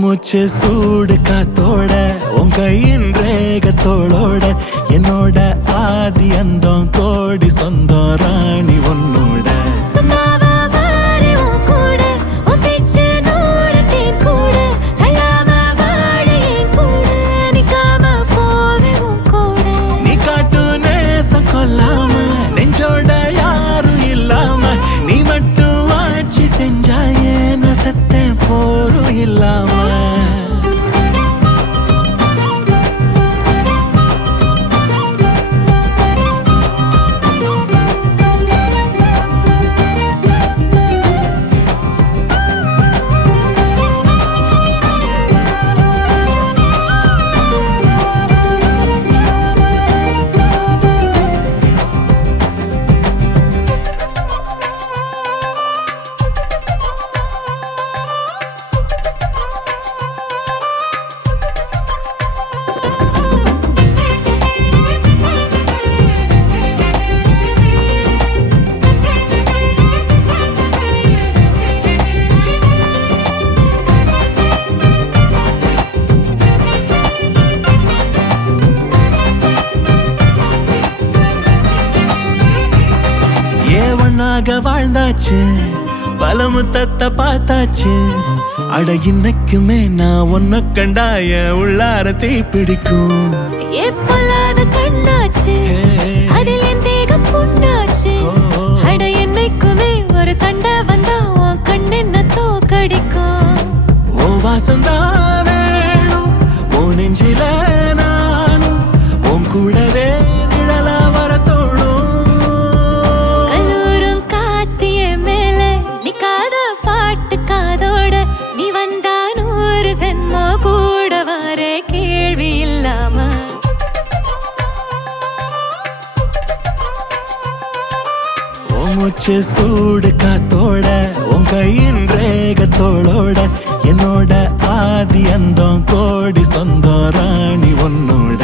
மூச்சு சூடு காத்தோட உன் கையின் ரேகத்தோளோட என்னோட ஆதி அந்தம் கோடி சொந்தம் ராணி உன்னோட நீ காட்டு நேசம் கொல்லாம நெஞ்சோட யாரும் இல்லாம நீ மட்டும் ஆட்சி செஞ்சாயே நசத்தேன் போரும் இல்லாம வாழ்ந்தாச்சு பல முத்தத்தை பார்த்தாச்சு அட இன்னைக்குமே நான் உன்னை கண்டாய உள்ளார தீ பிடிக்கும் கண்ணாச்சு அதில் என் தேகம் புண்ணாச்சு அட என்னைக்குமே ஒரு சண்டை வந்தா உன் கண் என்ன தோக்கடிக்கும் ஓ வாசந்தான் வேணும் ஓ நெஞ்சில நானும் உன் கூடவே நிழலா வர தோணும் பாட்டு காதோட நீ வந்தா 100 ஜென்மோ கூட வர கேள்வி இல்லாம மூச்சு சூடு காத்தோட உன் கையின் ரேகத்தோளோட என்னோட ஆதி அந்தம் கோடி சொந்தம் ராணி உன்னோட